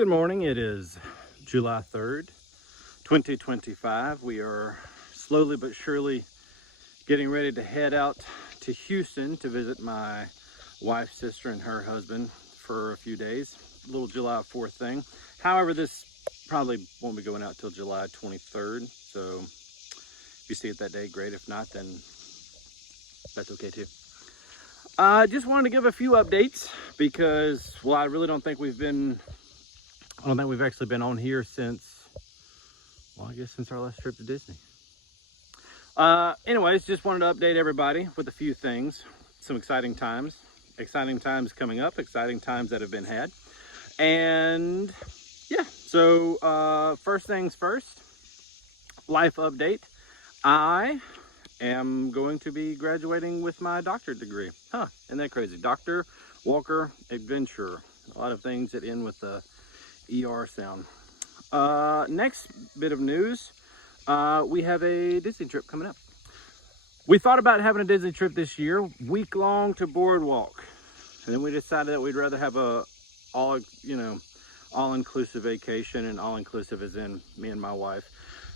Good morning. It is July 3rd, 2025. We are slowly but surely getting ready to head out to Houston to visit my wife's sister and her husband for a few days. A little July 4th thing. However, this probably won't be going out till July 23rd. So if you see it that day, great. If not, then that's okay too. I just wanted to give a few updates because, well, I really don't think we've actually been on here since, well, I guess since our last trip to Disney. Anyways, just wanted to update everybody with a few things. Some exciting times coming up, exciting times that have been had. And yeah, so first things first, life update. I am going to be graduating with my doctorate degree. Isn't that crazy? Dr. Walker Adventure. A lot of things that end with the ER sound. Next bit of news, we have a Disney trip coming up. We thought about having a Disney trip this year, week-long to Boardwalk. And then we decided that we'd rather have a all-inclusive vacation, and all-inclusive as in me and my wife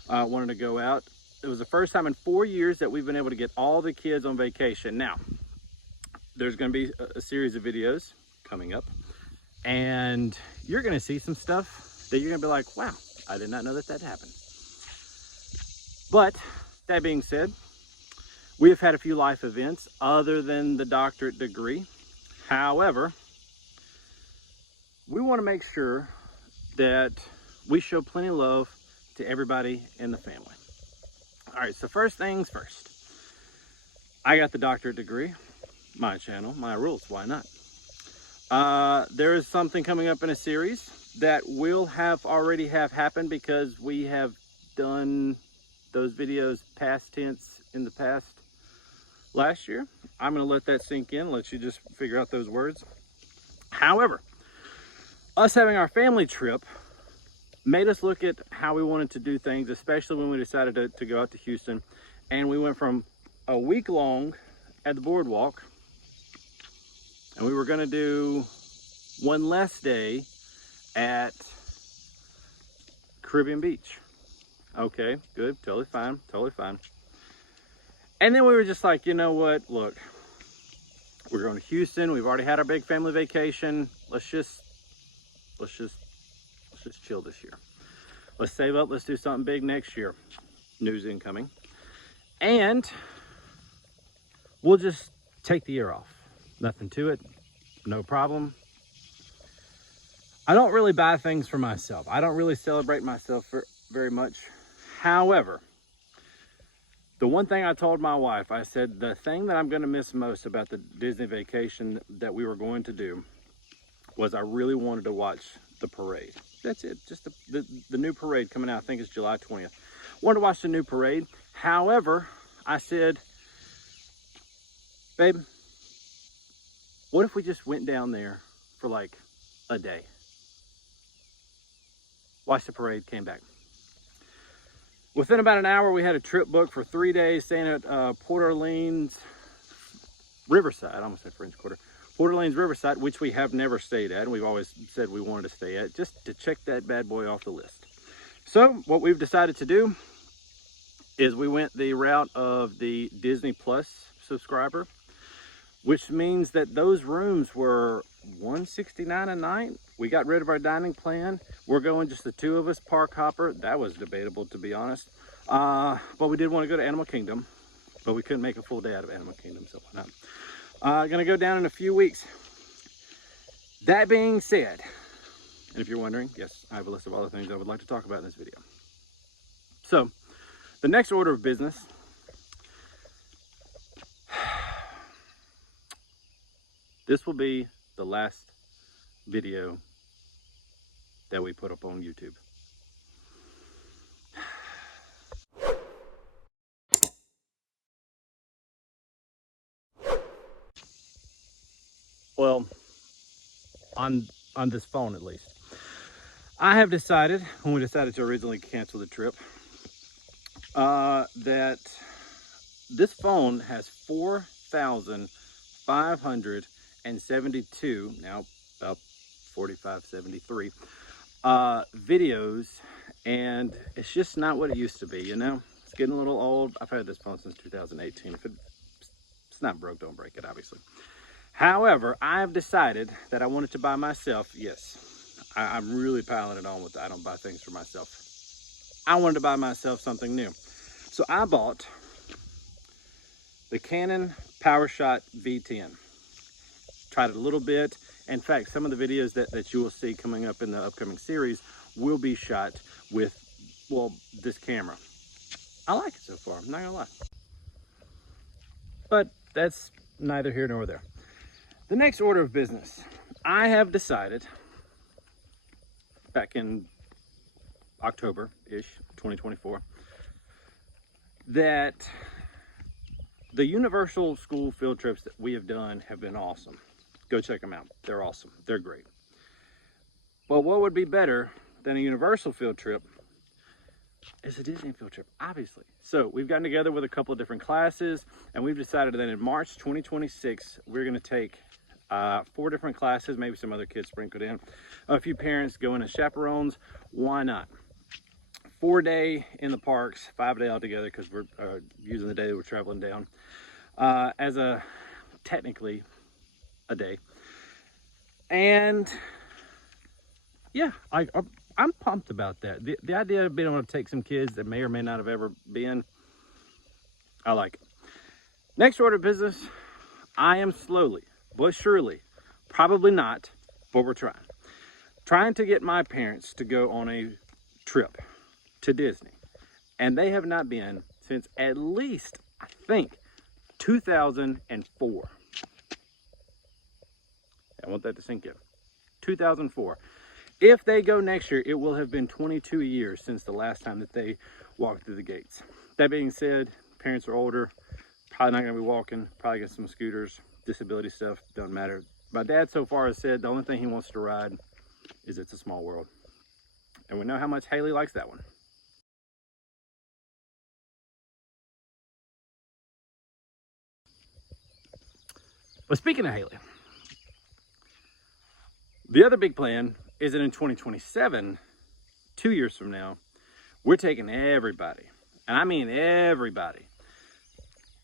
wanted to go out. It was the first time in 4 years that we've been able to get all the kids on vacation. Now, there's going to be a series of videos coming up, and you're going to see some stuff that you're going to be like, wow, I did not know that happened. But that being said, we have had a few life events other than the doctorate degree. However, we want to make sure that we show plenty of love to everybody in the family. All right, so first things first. I got the doctorate degree. My channel, my rules, why not? There is something coming up in a series that will already have happened because we have done those videos past tense in the past last year. I'm going to let that sink in, let you just figure out those words. However, us having our family trip made us look at how we wanted to do things, especially when we decided to go out to Houston. And we went from a week long at the Boardwalk, and we were going to do one less day at Caribbean Beach. Okay, good, totally fine. And then we were just like, you know what, look, we're going to Houston. We've already had our big family vacation. Let's just chill this year. Let's save up. Let's do something big next year. News incoming. And we'll just take the year off. Nothing to it. No problem. I don't really buy things for myself. I don't really celebrate myself very much. However, the one thing I told my wife, I said, the thing that I'm going to miss most about the Disney vacation that we were going to do was I really wanted to watch the parade. That's it. Just the new parade coming out. I think it's July 20th. Wanted to watch the new parade. However, I said, babe, what if we just went down there for like a day? Watched the parade, came back. Within about an hour, we had a trip booked for 3 days, staying at Port Orleans Riverside. I almost said French Quarter. Port Orleans Riverside, which we have never stayed at, and we've always said we wanted to stay at, just to check that bad boy off the list. So what we've decided to do is we went the route of the Disney Plus subscriber, which means that those rooms were $169 a night. We got rid of our dining plan. We're going just the two of us, park hopper. That was debatable, to be honest. But we did want to go to Animal Kingdom, but we couldn't make a full day out of Animal Kingdom, so why not? Gonna go down in a few weeks. That being said, and if you're wondering, yes, I have a list of all the things I would like to talk about in this video. So, the next order of business, this will be the last video that we put up on YouTube. Well, on this phone at least. I have decided, when we decided to originally cancel the trip, that this phone has 4,572, now about 4,573 videos, and it's just not what it used to be, you know? It's getting a little old. I've had this phone since 2018. If it's not broke, don't break it, obviously. However, I've decided that I wanted to buy myself, yes, I'm really piling it on with that. I don't buy things for myself. I wanted to buy myself something new. So I bought the Canon PowerShot V10. Tried it a little bit. In fact, some of the videos that you will see coming up in the upcoming series will be shot with, well, this camera. I like it so far, I'm not gonna lie. But that's neither here nor there. The next order of business, I have decided back in October-ish, 2024, that the Universal school field trips that we have done have been awesome. Go check them out. They're awesome. They're great. But what would be better than a Universal field trip is a Disney field trip, obviously. So we've gotten together with a couple of different classes, and we've decided that in March 2026, we're going to take 4 different classes, maybe some other kids sprinkled in. A few parents going as chaperones. Why not? 4-day in the parks, 5-day altogether, because we're using the day that we're traveling down as technically a day. And yeah, I'm pumped about that. The idea of being able to take some kids that may or may not have ever been, I like it. Next order of business, I am slowly but surely, probably not, but we're trying to get my parents to go on a trip to Disney, and they have not been since at least, I think, 2004. I want that to sink in. 2004. If they go next year, it will have been 22 years since the last time that they walked through the gates. That being said, parents are older, probably not going to be walking, probably get some scooters, disability stuff, doesn't matter. My dad so far has said the only thing he wants to ride is It's a Small World. And we know how much Haley likes that one. But speaking of Haley, the other big plan is that in 2027, 2 years from now, we're taking everybody, and I mean everybody.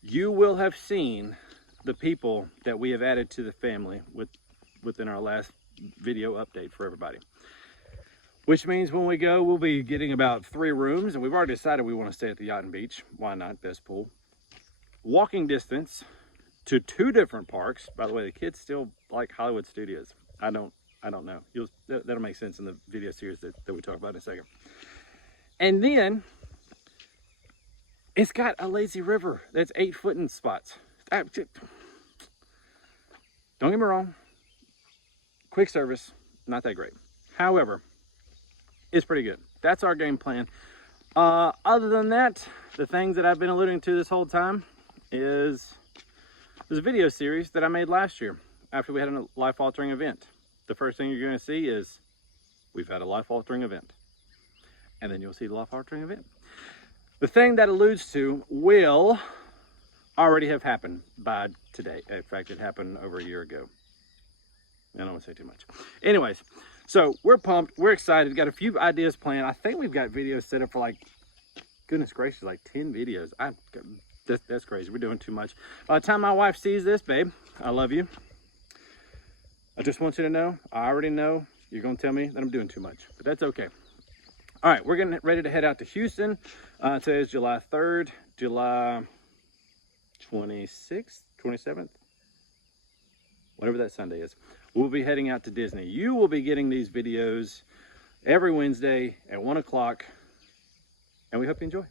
You will have seen the people that we have added to the family within our last video update for everybody. Which means when we go, we'll be getting about 3 rooms, and we've already decided we want to stay at the Yacht and Beach. Why not? Best pool. Walking distance to 2 different parks. By the way, the kids still like Hollywood Studios. I don't know. That'll make sense in the video series that we talk about in a second. And then it's got a lazy river that's 8-foot spots. Don't get me wrong. Quick service, not that great. However, it's pretty good. That's our game plan. Other than that, the things that I've been alluding to this whole time is this video series that I made last year after we had a life-altering event. The first thing you're going to see is we've had a life-altering event. And then you'll see the life-altering event. The thing that alludes to will already have happened by today. In fact, it happened over a year ago. I don't want to say too much. Anyways, so we're pumped. We're excited. Got a few ideas planned. I think we've got videos set up for like, goodness gracious, like 10 videos. That's crazy. We're doing too much. By the time my wife sees this, babe, I love you. I just want you to know, I already know you're going to tell me that I'm doing too much, but that's okay. All right, we're getting ready to head out to Houston. Today is July 3rd, July 26th, 27th, whatever that Sunday is. We'll be heading out to Disney. You will be getting these videos every Wednesday at 1 o'clock, and we hope you enjoy.